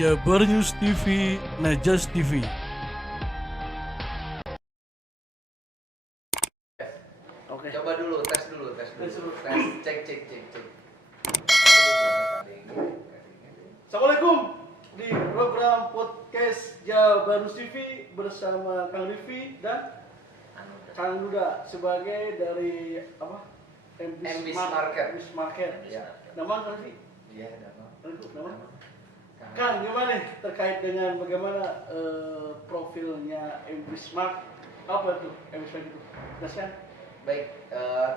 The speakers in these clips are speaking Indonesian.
Jabar News TV, Najas TV. Oke. Coba dulu, tes dulu. Tes Tes, dulu. cek. Assalamualaikum di program podcast Jabar News TV bersama Kang Rifi dan Kang Duda sebagai dari apa? MBIS Market. MBIS Market. Ya. Nama Kang Rifi? Iya, nama. Nama? Kang, gimana nih terkait dengan bagaimana profilnya MBIS Market? Apa itu MBIS Market itu? Jelaskan. Baik,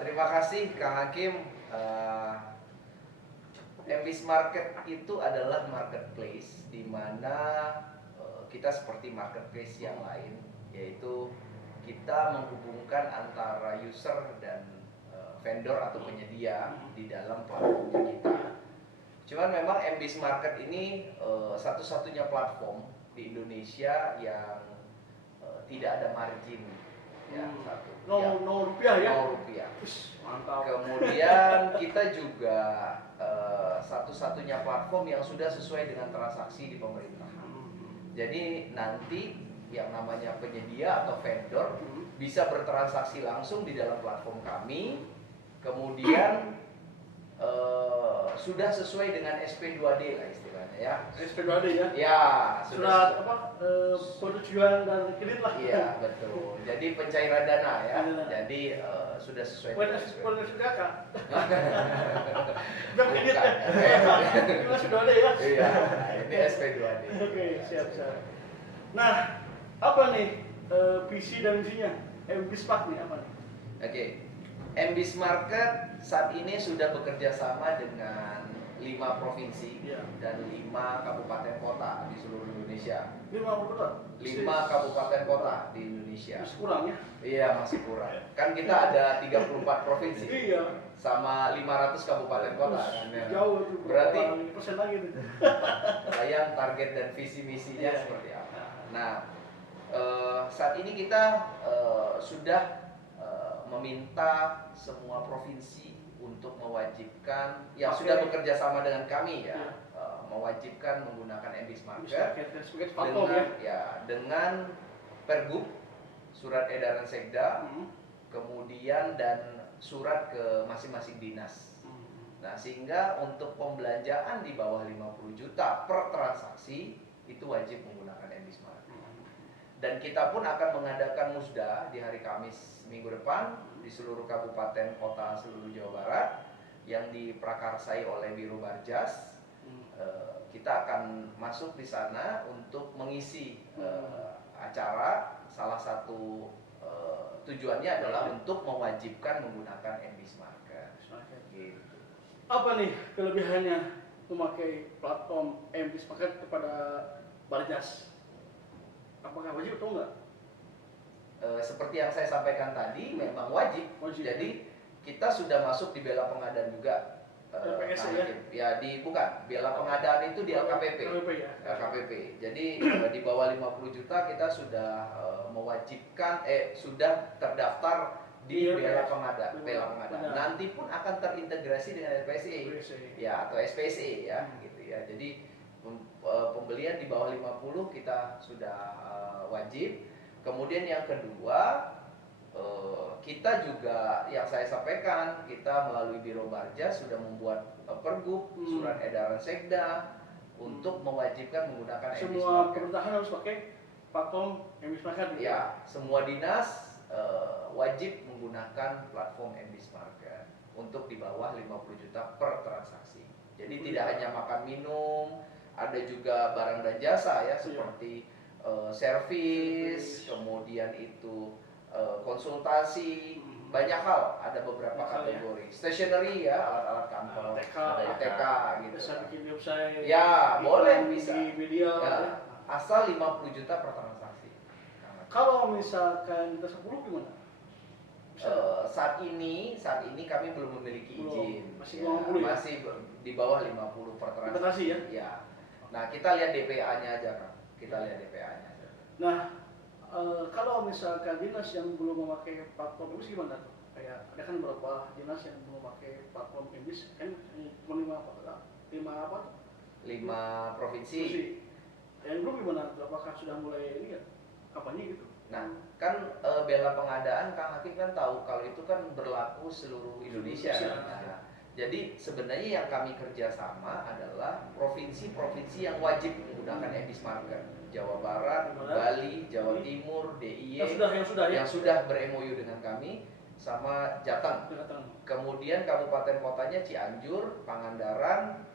terima kasih Kang Hakim. MBIS Market itu adalah marketplace di mana kita seperti marketplace yang lain, yaitu kita menghubungkan antara user dan vendor atau penyedia di dalam platformnya kita. Cuman memang MBIS Market ini satu-satunya platform di Indonesia yang tidak ada margin, ya, satu. No rupiah ya? No rupiah. Mantap. Kemudian kita juga satu-satunya platform yang sudah sesuai dengan transaksi di pemerintahan. Jadi nanti yang namanya penyedia atau vendor bisa bertransaksi langsung di dalam platform kami. Kemudian sudah sesuai dengan SP2D lah istilahnya ya. SP2D ya? Ya, Surat apa? Persetujuan dan kredit lah. Iya, betul. Jadi pencairan dana ya. Dana. Jadi sudah sesuai Bukan dengan SP2D. bukan sudah kak. Bukan kredit ya. Ini sudah ada ya. Iya, ini SP2D. Oke, siap. Nah, apa nih visi dan misinya? MBIS Market nih apa nih? Oke. MBIS Market saat ini sudah bekerja sama dengan 5 provinsi Iya. dan 5 kabupaten kota di seluruh Indonesia. 50 betul. 5 kabupaten kota di Indonesia. Masih kurang ya? Iya, masih kurang. Kan kita ada 34 provinsi Iya. sama 500 kabupaten kota kan. ya. Jauh itu. Berarti persen lagi tuh. bayang target dan visi misinya Iya. seperti apa. Nah, saat ini kita sudah meminta semua provinsi untuk mewajibkan yang sudah bekerja sama dengan kami ya, mewajibkan menggunakan MBIS Market Sebagai platform ya. dengan Pergub, surat edaran Sekda, kemudian dan surat ke masing-masing dinas. Nah, sehingga untuk pembelanjaan di bawah 50 juta per transaksi itu wajib menggunakan MBIS Market. Dan kita pun akan mengadakan musda di hari Kamis minggu depan di seluruh kabupaten kota seluruh Jawa Barat yang diprakarsai oleh Biro Barjas. Kita akan masuk di sana untuk mengisi acara. Salah satu tujuannya adalah untuk mewajibkan menggunakan MBIS Market. Gitu. Apa nih kelebihannya memakai platform MBIS Market kepada Barjas? Apakah wajib atau enggak? Seperti yang saya sampaikan tadi, memang wajib. Jadi kita sudah masuk di bela pengadaan juga. LPS ya? Ya, bukan. Bela pengadaan itu di LKPP. LKPP ya. LKPP. Jadi di bawah 50 juta kita sudah mewajibkan sudah terdaftar di bela pengadaan. Nanti pun akan terintegrasi dengan LPSE. Ya, atau SPSE ya, gitu ya. Jadi pembelian di bawah 50 kita sudah wajib. Kemudian yang kedua, kita juga yang saya sampaikan, kita melalui Biro Barjas sudah membuat Pergub, surat edaran Sekda untuk mewajibkan menggunakan MBIS Semua Market. pemerintahan harus pakai platform MBIS Market. Ya, semua dinas wajib menggunakan platform MBIS Market untuk di bawah 50 juta per transaksi. Jadi tidak hanya makan minum, ada juga barang dan jasa ya, seperti servis, kemudian itu konsultasi, banyak hal, ada beberapa kategori. Stationery ya, alat-alat kantor, ATK gitu. Bisa bikin website. Ya, boleh bisa. Di media. Ya, asal 50 juta per transaksi. Kalau misalkan kita 10 gimana? Saat ini kami belum memiliki izin. Masih 50 ya? Masih di bawah 50 per transaksi. Dibatasi ya? Ya. Nah, kita lihat DPA-nya aja, Kak. Kita lihat DPA-nya aja. Nah, kalau misalkan dinas yang belum memakai platform MBIS gimana tuh? Kayak ada kan beberapa dinas yang belum memakai platform MBIS kan cuma 5 apa? 5 provinsi. yang belum gimana? Apakah sudah mulai ini ya? Kapannya gitu? Nah, kan bela pengadaan Kang Hakim kan tahu kalau itu kan berlaku seluruh Indonesia. Nah, jadi sebenarnya yang kami kerjasama adalah provinsi-provinsi yang wajib menggunakan EBIS marker. Jawa Barat, Bali, Jawa Timur, DIY yang sudah ber-MOU dengan kami, sama Jateng. Kemudian kabupaten kotanya Cianjur, Pangandaran,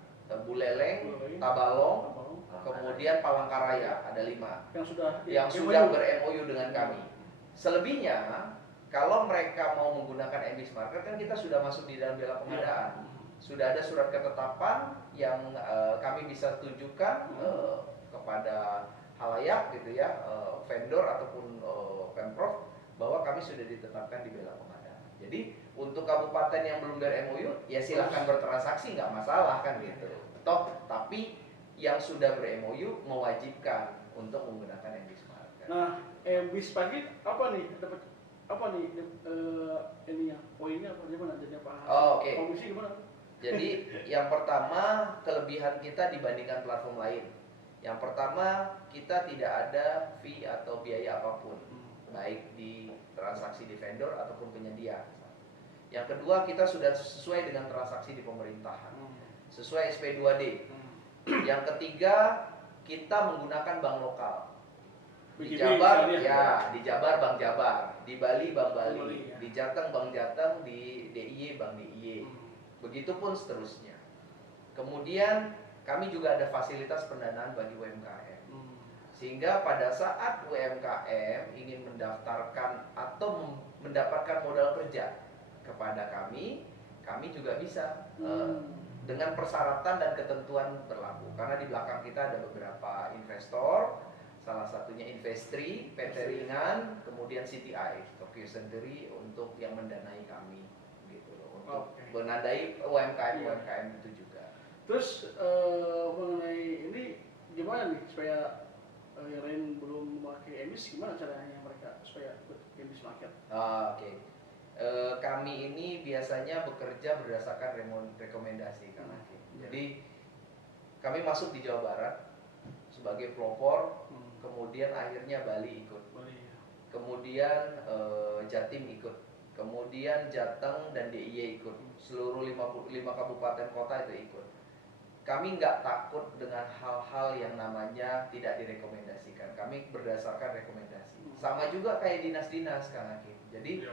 Buleleng, Tabalong, kemudian Palangkaraya, ada 5 yang sudah ber-MOU dengan kami. Selebihnya, kalau mereka mau menggunakan EBIS marker kan kita sudah masuk di dalam bela pengadaan. Sudah ada surat ketetapan yang kami bisa tunjukkan kepada halayak gitu ya, vendor ataupun Pemprov, bahwa kami sudah ditetapkan di bela pengadaan. Jadi untuk kabupaten yang belum ber-MOU ya silahkan bertransaksi, nggak masalah kan gitu. Tapi yang sudah ber-MOU mewajibkan untuk menggunakan EBIS marker. Nah, EBIS pagi apa nih? Dapat apa nih ininya? Poinnya apa gimana? Jadi apa? Oke. Komisi gimana? Jadi yang pertama, kelebihan kita dibandingkan platform lain. Yang pertama, kita tidak ada fee atau biaya apapun, baik di transaksi di vendor ataupun penyedia. Yang kedua, kita sudah sesuai dengan transaksi di pemerintahan, sesuai SP2D. Yang ketiga, kita menggunakan bank lokal. Di Jabar, ya, di Jabar Bank Jabar, di Bali Bank Bali, di Jateng Bank Jateng, di DIY Bank DIY. Begitupun seterusnya. Kemudian kami juga ada fasilitas pendanaan bagi UMKM. Sehingga pada saat UMKM ingin mendaftarkan atau mendapatkan modal kerja kepada kami juga bisa dengan persyaratan dan ketentuan berlaku. Karena di belakang kita ada beberapa investor, salah satunya Investri, PT Ringan, kemudian CTI, Tokyo Century untuk yang mendanai kami, gitu loh, untuk menandai UMKM itu juga. Terus mengenai ini gimana nih supaya yang lain belum memakai EBIS, gimana caranya mereka supaya ikut EBIS market? Oke. Kami ini biasanya bekerja berdasarkan rekomendasi kan. Jadi kami masuk di Jawa Barat sebagai pelopor, kemudian akhirnya Bali ikut, kemudian Jatim ikut, kemudian Jateng dan DIY ikut, seluruh 5 kabupaten kota itu ikut. Kami nggak takut dengan hal-hal yang namanya tidak direkomendasikan. Kami berdasarkan rekomendasi. Sama juga kayak dinas-dinas Kang Hakim. Jadi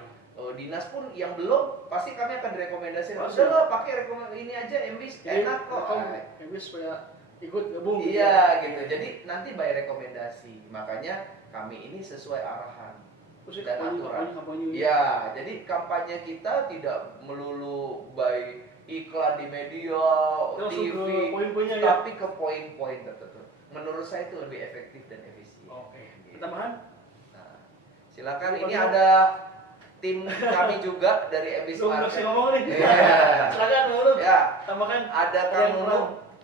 dinas pun yang belum pasti kami akan direkomendasikan. Udah lah pakai ini aja EBIS enak kok. EBIS supaya ikut gabung. Iya gitu. Jadi nanti by rekomendasi. Makanya kami ini sesuai arahan dan aturan. Iya. Jadi kampanye kita tidak melulu by iklan di media, TV, tapi ke poin-poin tertentu. Menurut saya itu lebih efektif dan efisien. Oke. Tambahan? Nah, silakan. Ini ada tim kami juga dari EBIS Market. Masih ngomong nih. Silakan Lulu. Ya. Tambahkan. Ada Kang Lulu.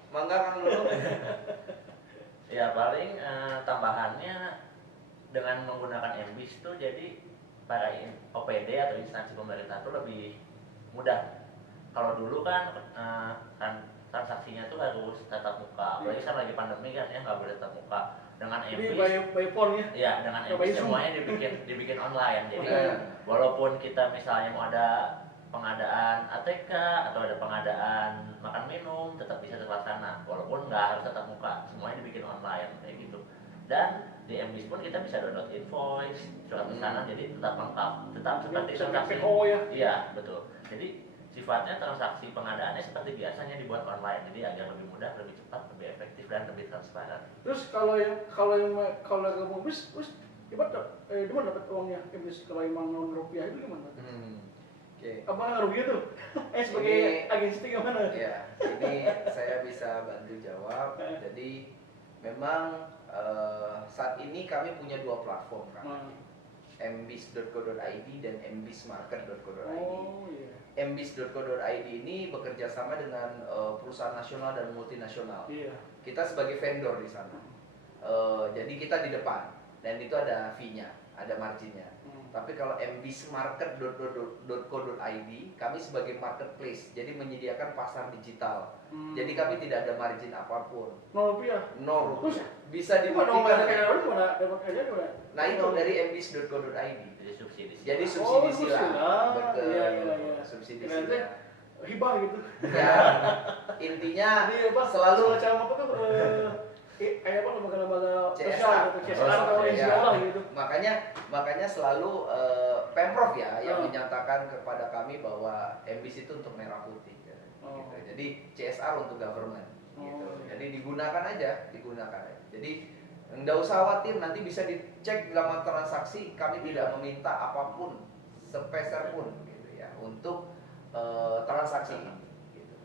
Mangga Kang Lulu. Ya paling tambahannya dengan menggunakan EBIS tuh jadi para OPD atau instansi pemerintah tuh lebih mudah. Kalau dulu kan transaksinya tuh harus tatap muka, apalagi kan lagi pandemi kan ya nggak boleh tatap muka. Dengan EBIS, by phone ya? Ya dengan EBIS semuanya dibikin online. Jadi walaupun kita misalnya mau ada pengadaan ATK atau ada pengadaan makan minum, tetap bisa terlaksana. Walaupun nggak harus tatap muka, semuanya dibikin online kayak gitu. Dan di EBIS pun kita bisa download invoice, surat pesanan, jadi tetap lengkap, tetap seperti transaksi. Iya betul. Jadi sifatnya transaksi pengadaannya seperti biasanya dibuat online, jadi agar lebih mudah, lebih cepat, lebih efektif dan lebih transparan. Terus kalau kamu EBIS, terus gimana dapat uangnya EBIS kalau emang rupiah itu gimana? Apa nggak rugi tuh? Sebagai agensi gimana? Ya, ini saya bisa bantu jawab. Jadi memang saat ini kami punya 2 platform kan. mbis.co.id dan mbismarket.co.id. mbis.co.id ini bekerja sama dengan perusahaan nasional dan multinasional. Kita sebagai vendor di sana. Jadi kita di depan dan itu ada fee-nya, ada marginnya. Tapi kalau mbsmarket.co.id, kami sebagai marketplace, jadi menyediakan pasar digital. Jadi kami tidak ada margin apapun. Rp0. 0 Terus, rupiah. Bisa Gimana dibuktikan. kayak orang mana dapat kerja gimana? Nah itu dari mbs.co.id. Jadi subsidi. Jadi Oh, subsidi subsidi. silang. Betul. Iya. Subsidi Kira-kira silang. hibah gitu. Ya, intinya Jadi apa? selalu Semacam apa tuh? Kayak apa lembaga-lembaga CSR. sosial gitu, CSR atau Ya. NGO lah gitu. Makanya selalu Pemprov ya yang Oh. menyatakan kepada kami bahwa MBS itu untuk merah putih gitu. Oh. Jadi CSR untuk government gitu. Oh. Jadi digunakan aja. Jadi nggak usah khawatir, nanti bisa dicek dalam transaksi, kami tidak meminta apapun sepeser pun gitu ya untuk transaksi ini gitu.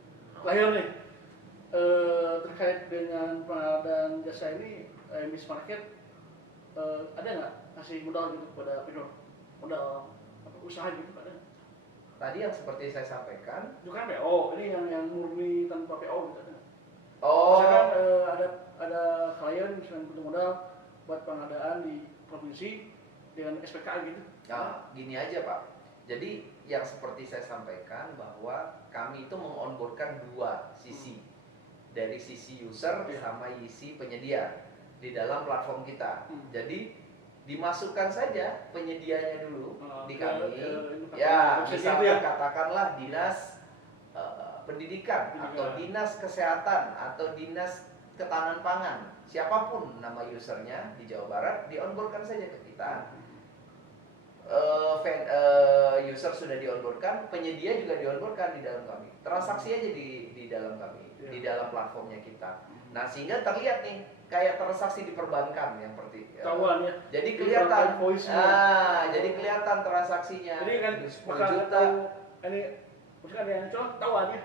Lahir nih, terkait dengan pengadaan jasa ini, Miss Market ada nggak kasih modal gitu kepada vendor, modal apa, usaha gitu ada? Tadi yang seperti saya sampaikan, Itu kan PO, ini yang murni tanpa PO gitu ada. oh Misalkan ada klien misalkan butuh modal buat pengadaan di provinsi dengan SPK gitu. nah, gini aja Pak. Jadi yang seperti saya sampaikan bahwa kami itu mengonboardkan dua sisi, dari sisi user sama sisi penyedia di dalam platform kita. Jadi dimasukkan saja penyedianya dulu di kami. Ya, misalnya katakanlah dinas pendidikan atau dinas kesehatan atau dinas ketahanan pangan, siapapun nama usernya di Jawa Barat, di-onboardkan saja ke kita. User sudah di-onboardkan, penyedia juga di-onboardkan di dalam kami. Transaksi aja di dalam kami, di dalam platformnya kita. Nah, sehingga terlihat nih kayak transaksi di perbankan yang seperti Tahuan ya. jadi kelihatan. Voice-nya. Jadi kelihatan transaksinya. Jadi kan 10 juta ini bukan yang contoh tahuan ya.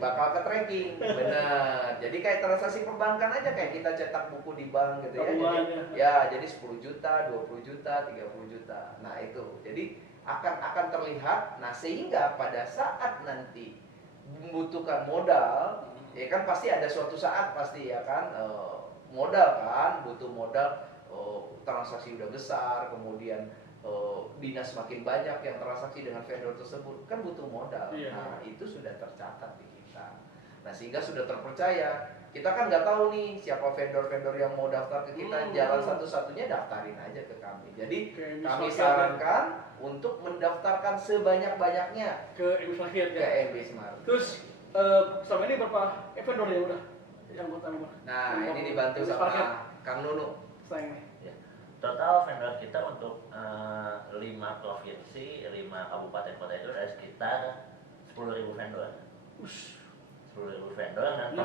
bakal ke tracking. Benar. Jadi kayak transaksi perbankan aja, kayak kita cetak buku di bank gitu ya. Jadi, Tahuannya. ya, jadi 10 juta, 20 juta, 30 juta. Nah, itu. Jadi akan terlihat. Nah, sehingga pada saat nanti membutuhkan modal, ya kan pasti ada suatu saat pasti ya kan modal kan, butuh modal, transaksi udah besar, kemudian dinas makin banyak yang transaksi dengan vendor tersebut, kan butuh modal. Nah, itu sudah tercatat di kita. Nah, sehingga sudah terpercaya. Kita kan nggak tahu nih siapa vendor-vendor yang mau daftar ke kita, jalan satu-satunya daftarin aja ke kami. Jadi kami sarankan untuk mendaftarkan sebanyak-banyaknya ke MBS Market ke ya. MBS Market. Terus selama ini berapa vendor yang udah yang anggota nomor? Nah, ini dibantu MBS sama Market Kang Nunu. sayang nih. Total vendor kita untuk 5 provinsi, 5 kabupaten kota itu ada sekitar 10.000 vendor. 10.000 vendor dan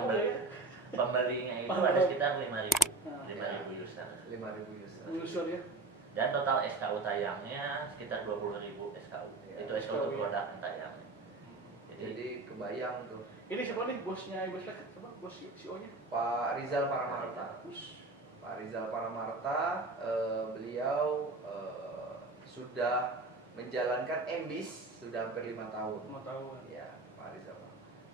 pembelinya itu ada sekitar 5.000 user. 5.000 user. User ya. Dan total SKU tayangnya sekitar 20.000 SKU. Itu SKU untuk produk yang tayang. Jadi kebayang tuh. Ini siapa nih bosnya MBS Market? Siapa bos CEO-nya? Pak Rizal Paramarta. Pak Rizal Paramarta, beliau sudah menjalankan MBIS sudah hampir 5 tahun. 5 tahun. Ya, Pak Rizal.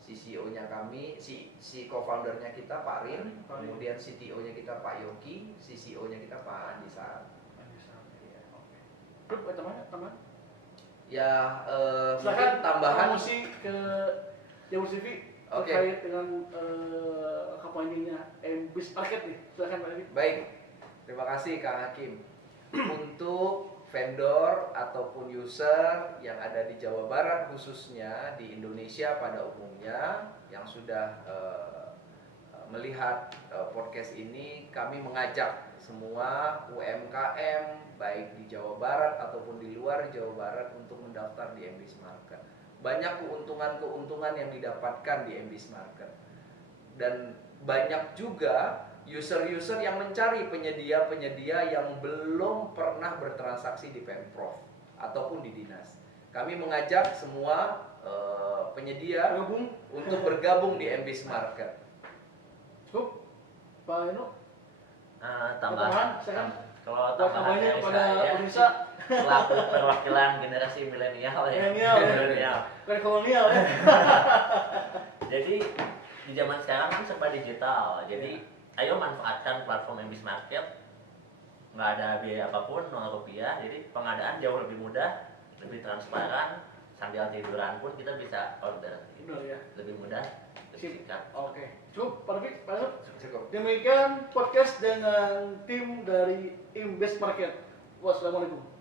Si CEO-nya kami, si co-foundernya kita Pak Rin, kemudian CTO-nya kita Pak Yoki, si CEO-nya kita Pak Andi Saad. Ya. Grup tambahan? Ya, mungkin Silakan tambahan promosi ke Jawa TV Oke. terkait dengan kampanyenya MBS Market nih. Silakan Pak Edi. Baik, terima kasih Kang Hakim. Untuk vendor ataupun user yang ada di Jawa Barat khususnya di Indonesia pada umumnya yang sudah melihat podcast ini, kami mengajak semua UMKM baik di Jawa Barat ataupun di luar Jawa Barat untuk mendaftar di MBS Market. Banyak keuntungan-keuntungan yang didapatkan di MBS Market. Dan banyak juga user-user yang mencari penyedia-penyedia yang belum pernah bertransaksi di Pemprov ataupun di dinas. Kami mengajak semua penyedia untuk bergabung di MBS Market. Cukup, Pak Eno. Tambahan, kalau tambahan kampanye dari kepada saya pemirsa. selaku perwakilan generasi milenial ya. Milenial. Bukan kolonial ya. Jadi di zaman sekarang kan serba digital. Jadi ayo manfaatkan platform MBS Market. nggak ada biaya apapun, 0 rupiah. Jadi pengadaan jauh lebih mudah, lebih transparan. Sambil tiduran pun kita bisa order. Benar ya. Lebih mudah, lebih Sip. singkat. Oke. Cukup, Pak Rafiq, Pak Yusuf. Cukup. Demikian podcast dengan tim dari Imbest Market. Wassalamualaikum.